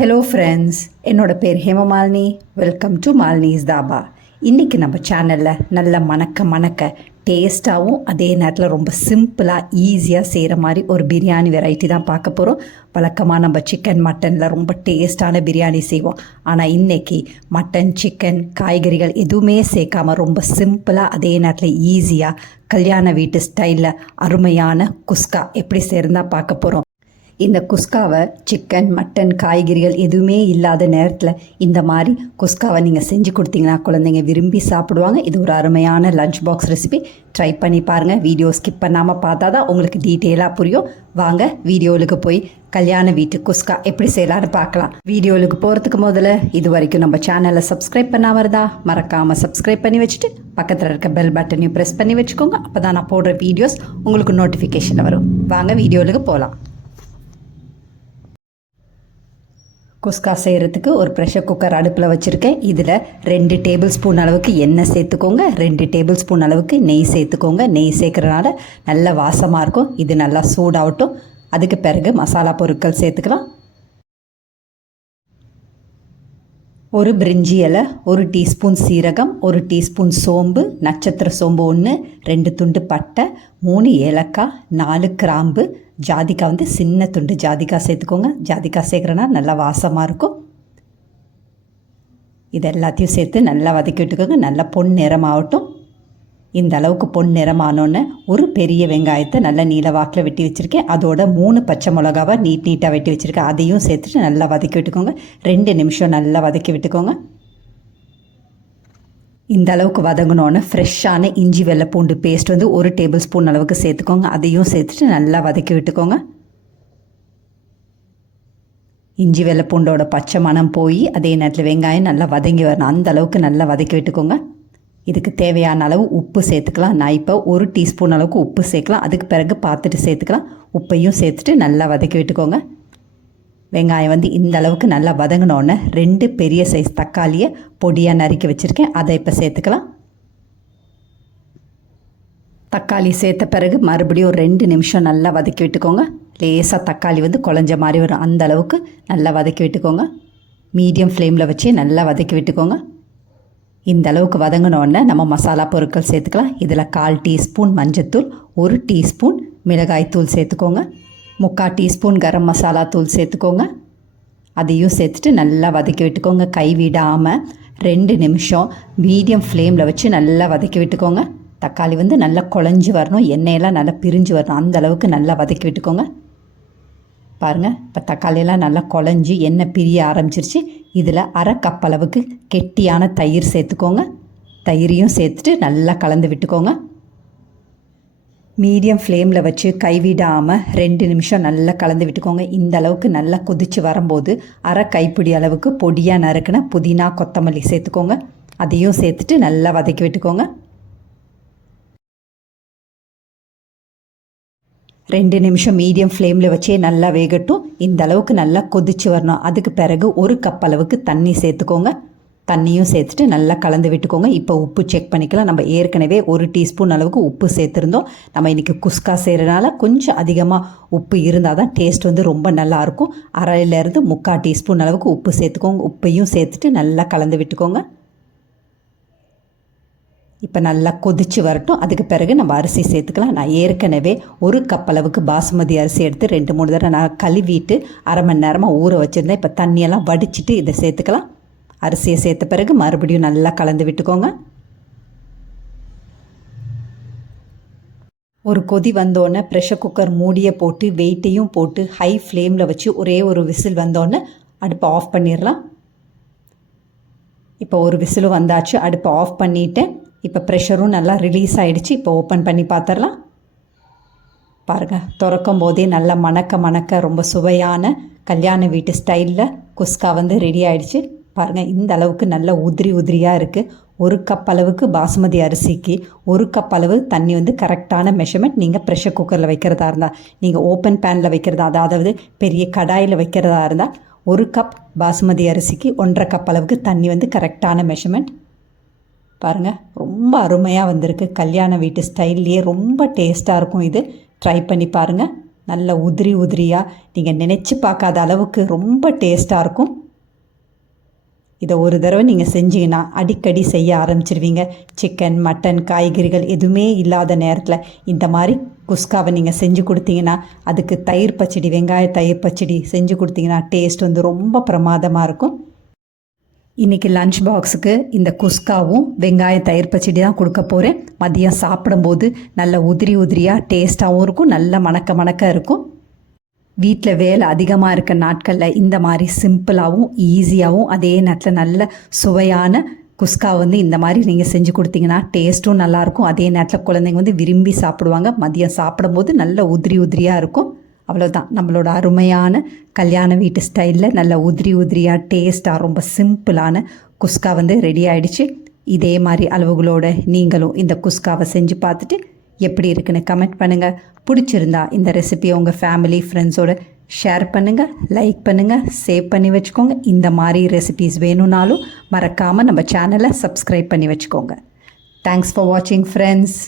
Hello friends, என்னோட பேர் Hemamalini. Welcome to Malini's dhaba. இன்றைக்கி நம்ம சேனலில் நல்ல மணக்க டேஸ்ட்டாகவும் அதே நேரத்தில் ரொம்ப சிம்பிளாக ஈஸியாக செய்கிற மாதிரி ஒரு பிரியாணி வெரைட்டி தான் பார்க்க போகிறோம். வழக்கமாக நம்ம சிக்கன் மட்டனில் ரொம்ப டேஸ்ட்டான பிரியாணி செய்வோம். ஆனால் இன்றைக்கி மட்டன், சிக்கன், காய்கறிகள் எதுவுமே சேர்க்காமல் ரொம்ப சிம்பிளாக அதே நேரத்தில் ஈஸியாக கல்யாண வீட்டு ஸ்டைலில் அருமையான குஸ்கா எப்படி செய்கிறதா பார்க்க போகிறோம். இந்த குஸ்காவை சிக்கன், மட்டன், காய்கறிகள் எதுவுமே இல்லாத நேரத்தில் இந்த மாதிரி குஸ்காவை நீங்கள் செஞ்சு கொடுத்தீங்கன்னா குழந்தைங்க விரும்பி சாப்பிடுவாங்க. இது ஒரு அருமையான லஞ்ச் பாக்ஸ் ரெசிபி. ட்ரை பண்ணி பாருங்கள். வீடியோ ஸ்கிப் பண்ணாமல் பார்த்தா தான் உங்களுக்கு டீட்டெயிலாக புரியும். வாங்க வீடியோவுக்கு போய் கல்யாண வீட்டு குஸ்கா எப்படி செய்யலான்னு பார்க்கலாம். வீடியோவுக்கு போகிறதுக்கு முதல்ல இது வரைக்கும் நம்ம சேனலை சப்ஸ்கிரைப் பண்ணாமல் இருந்தா மறக்காமல் சப்ஸ்கிரைப் பண்ணி வச்சுட்டு பக்கத்தில் இருக்க பெல் பட்டனையும் ப்ரெஸ் பண்ணி வச்சுக்கோங்க. அப்போ தான் நான் போடுற வீடியோஸ் உங்களுக்கு நோட்டிஃபிகேஷன் வரும். வாங்க வீடியோவுக்கு போகலாம். குஸ்கா செய்கிறதுக்கு ஒரு ப்ரெஷர் குக்கர் அடுப்பில் வச்சுருக்கேன். இதில் 2 டேபிள் ஸ்பூன் அளவுக்கு எண்ணெய் சேர்த்துக்கோங்க. 2 டேபிள் ஸ்பூன் அளவுக்கு நெய் சேர்த்துக்கோங்க. நெய் சேர்க்குறதுனால நல்ல வாசமாக இருக்கும். இது நல்லா சூடாகட்டும். அதுக்கு பிறகு மசாலா பொருட்கள் சேர்த்துக்கலாம். ஒரு பிரிஞ்சி இலை, 1 டீஸ்பூன் சீரகம், 1 டீஸ்பூன் சோம்பு, நட்சத்திர சோம்பு 1, 2 துண்டு பட்டை, 3 ஏலக்காய், 4 கிராம்பு, ஜாதிக்காய் சின்ன துண்டு ஜாதிக்காய் சேர்த்துக்கோங்க. ஜாதிக்காய் சேர்க்குறனா நல்லா வாசமாக இருக்கும். இது எல்லாத்தையும் சேர்த்து நல்லா வதக்கி விட்டுக்கோங்க. நல்லா பொன் நிறமாகட்டும். இந்த அளவுக்கு பொன் நிறமானோன்னு ஒரு பெரிய வெங்காயத்தை நல்லா நீல வாக்கில் வெட்டி வச்சுருக்கேன். அதோட 3 பச்சை மிளகாவை நீட்டாக வெட்டி வச்சுருக்கேன். அதையும் சேர்த்துட்டு நல்லா வதக்கி விட்டுக்கோங்க. 2 நிமிஷம் நல்லா வதக்கி விட்டுக்கோங்க. இந்த அளவுக்கு வதங்கினோன்னு ஃப்ரெஷ்ஷான இஞ்சி வெள்ளை பூண்டு பேஸ்ட் 1 டேபிள் ஸ்பூன் அளவுக்கு சேர்த்துக்கோங்க. அதையும் சேர்த்துட்டு நல்லா வதக்கி விட்டுக்கோங்க. இஞ்சி வெள்ளை பூண்டோட பச்சை மணம் போய் அதே நேரத்தில் வெங்காயம் நல்லா வதங்கி வரணும். அந்த அளவுக்கு நல்லா வதக்கி விட்டுக்கோங்க. இதுக்கு தேவையான அளவு உப்பு சேர்த்துக்கலாம். நான் இப்போ 1 டீஸ்பூன் அளவுக்கு உப்பு சேர்க்கலாம். அதுக்கு பிறகு பார்த்துட்டு சேர்த்துக்கலாம். உப்பையும் சேர்த்துட்டு நல்லா வதக்கி விட்டுக்கோங்க. வெங்காயம் இந்த அளவுக்கு நல்லா வதங்கினோன்னே 2 பெரிய சைஸ் தக்காளியை பொடியாக நறுக்கி வச்சுருக்கேன். அதை இப்போ சேர்த்துக்கலாம். தக்காளி சேர்த்த பிறகு மறுபடியும் 2 நிமிஷம் நல்லா வதக்கி விட்டுக்கோங்க. லேசாக தக்காளி குழஞ்ச மாதிரி வரும். அந்த அளவுக்கு நல்லா வதக்கி விட்டுக்கோங்க. மீடியம் ஃப்ளேமில் வச்சு நல்லா வதக்கி விட்டுக்கோங்க. இந்த அளவுக்கு வதங்கினோடனே நம்ம மசாலா பொருட்கள் சேர்த்துக்கலாம். இதில் 1/4 டீஸ்பூன் மஞ்சத்தூள், 1 டீஸ்பூன் மிளகாய்த்தூள் சேர்த்துக்கோங்க. 3/4 டீஸ்பூன் கரம் மசாலா தூள் சேர்த்துக்கோங்க. அதையும் சேர்த்துட்டு நல்லா வதக்கி விட்டுக்கோங்க. கைவிடாமல் 2 நிமிஷம் மீடியம் ஃப்ளேமில் வச்சு நல்லா வதக்கி விட்டுக்கோங்க. தக்காளி நல்லா குழஞ்சி வரணும். எண்ணெயெல்லாம் நல்லா பிரிஞ்சு வரணும். அந்த அளவுக்கு நல்லா வதக்கி விட்டுக்கோங்க. பாருங்கள், இப்போ தக்காளியெல்லாம் நல்லா குழஞ்சி எண்ணெய் பிரிய ஆரம்பிச்சிருச்சு. இதில் 1/2 கப் அளவுக்கு கெட்டியான தயிர் சேர்த்துக்கோங்க. தயிரையும் சேர்த்துட்டு நல்லா கலந்து விட்டுக்கோங்க. மீடியம் ஃப்ளேமில் வச்சு கைவிடாமல் 2 நிமிஷம் நல்லா கலந்து விட்டுக்கோங்க. இந்த அளவுக்கு நல்லா கொதித்து வரும்போது 1/2 கைப்பிடி அளவுக்கு பொடியாக நறுக்கின புதினா, கொத்தமல்லி சேர்த்துக்கோங்க. அதையும் சேர்த்துட்டு நல்லா வதக்கி விட்டுக்கோங்க. 2 நிமிஷம் மீடியம் ஃப்ளேமில் வச்சே நல்லா வேகட்டும். இந்த அளவுக்கு நல்லா கொதிச்சு வரணும். அதுக்கு பிறகு 1 கப் அளவுக்கு தண்ணி சேர்த்துக்கோங்க. தண்ணியும் சேர்த்துட்டு நல்லா கலந்து விட்டுக்கோங்க. இப்போ உப்பு செக் பண்ணிக்கலாம். நம்ம ஏற்கனவே 1 டீஸ்பூன் அளவுக்கு உப்பு சேர்த்துருந்தோம். நம்ம இன்றைக்கி குஸ்கா செய்கிறனால கொஞ்சம் அதிகமாக உப்பு இருந்தால் தான் டேஸ்ட் ரொம்ப நல்லாயிருக்கும். 1/2 3/4 டீஸ்பூன் அளவுக்கு உப்பு சேர்த்துக்கோங்க. உப்பையும் சேர்த்துட்டு நல்லா கலந்து விட்டுக்கோங்க. இப்போ நல்லா கொதித்து வரட்டும். அதுக்கு பிறகு நம்ம அரிசி சேர்த்துக்கலாம். நான் ஏற்கனவே 1 கப் அளவுக்கு பாசுமதி அரிசி எடுத்து 2-3 தடவை நான் கழுவிட்டு 1/2 மணி நேரமாக ஊற வச்சுருந்தேன். இப்போ தண்ணியெல்லாம் வடிச்சிட்டு இதை சேர்த்துக்கலாம். அரிசியை சேர்த்த பிறகு மறுபடியும் நல்லா கலந்து விட்டுக்கோங்க. ஒரு கொதி வந்தோடனே ப்ரெஷர் குக்கர் மூடியை போட்டு வெயிட்டையும் போட்டு ஹை ஃப்ளேமில் வச்சு ஒரே ஒரு விசில் வந்தோடனே அடுப்பை ஆஃப் பண்ணிடலாம். இப்போ ஒரு விசிலும் வந்தாச்சு. அடுப்பை ஆஃப் பண்ணிவிட்டேன். இப்போ ப்ரெஷரும் நல்லா ரிலீஸ் ஆகிடுச்சு. இப்போ ஓப்பன் பண்ணி பார்த்துடலாம். பாருங்கள், திறக்கும் போதே நல்லா மணக்க ரொம்ப சுவையான கல்யாண வீட்டு ஸ்டைலில் குஸ்கா ரெடி ஆகிடுச்சு. பாருங்கள், இந்த அளவுக்கு நல்லா உதிரியாக இருக்குது. 1 கப் அளவுக்கு பாசுமதி அரிசிக்கு 1 கப் அளவு தண்ணி கரெக்டான மெஷர்மெண்ட். நீங்கள் ப்ரெஷர் குக்கரில் வைக்கிறதா இருந்தால், நீங்கள் ஓப்பன் பேனில் வைக்கிறதா, அதாவது பெரிய கடாயில் வைக்கிறதா இருந்தால் 1 கப் பாசுமதி அரிசிக்கு 1/2 கப் அளவுக்கு தண்ணி கரெக்டான மெஷர்மெண்ட். பாருங்கள், ரொம்ப அருமையாக வந்திருக்கு. கல்யாண வீட்டு ஸ்டைல்லையே ரொம்ப டேஸ்ட்டாக இருக்கும். இது ட்ரை பண்ணி பாருங்கள். நல்ல உதிரி உதிரியாக நீங்கள் நினச்சி பார்க்காத அளவுக்கு ரொம்ப டேஸ்ட்டாக இருக்கும். இதை ஒரு தடவை நீங்கள் செஞ்சீங்கன்னா அடிக்கடி செய்ய ஆரம்பிச்சிருவீங்க. சிக்கன், மட்டன், காய்கறிகள் எதுவுமே இல்லாத நேரத்தில் இந்த மாதிரி குஸ்காவை நீங்கள் செஞ்சு கொடுத்தீங்கன்னா, அதுக்கு தயிர் பச்சடி, வெங்காய தயிர் பச்சடி செஞ்சு கொடுத்தீங்கன்னா டேஸ்ட் ரொம்ப பிரமாதமாக இருக்கும். இன்றைக்கி லன்ச் பாக்ஸுக்கு இந்த குஸ்காவும் வெங்காய தயிர் பச்சடி தான் கொடுக்க போகிறேன். மதியம் சாப்பிடும்போது நல்ல உதிரி உதிரியாக டேஸ்ட்டாகவும் இருக்கும், நல்ல மணக்க இருக்கும். வீட்டில் வேலை அதிகமாக இருக்க நாட்களில் இந்த மாதிரி சிம்பிளாகவும் ஈஸியாகவும் அதே நேரத்தில் நல்ல சுவையான குஸ்கா இந்த மாதிரி நீங்கள் செஞ்சு கொடுத்தீங்கன்னா டேஸ்ட்டும் நல்லாயிருக்கும். அதே நேரத்தில் குழந்தைங்க விரும்பி சாப்பிடுவாங்க. மதியம் சாப்பிடும்போது நல்ல உதிரியாக இருக்கும். அவ்வளோதான், நம்மளோட அருமையான கல்யாண வீட்டு ஸ்டைலில் நல்ல உதிரியாக டேஸ்ட்டாக ரொம்ப சிம்பிளான குஸ்கா ரெடி ஆகிடுச்சு. இதே மாதிரி அளவுகளோட நீங்களும் இந்த குஸ்காவை செஞ்சு பார்த்துட்டு எப்படி இருக்குன்னு கமெண்ட் பண்ணுங்கள். பிடிச்சிருந்தா இந்த ரெசிபியை உங்கள் ஃபேமிலி ஃப்ரெண்ட்ஸோடு ஷேர் பண்ணுங்கள், லைக் பண்ணுங்கள், சேவ் பண்ணி வச்சுக்கோங்க. இந்த மாதிரி ரெசிபீஸ் வேணும்னாலும் மறக்காமல் நம்ம சேனலை சப்ஸ்கிரைப் பண்ணி வச்சுக்கோங்க. தேங்க்ஸ் ஃபார் வாட்சிங் ஃப்ரெண்ட்ஸ்.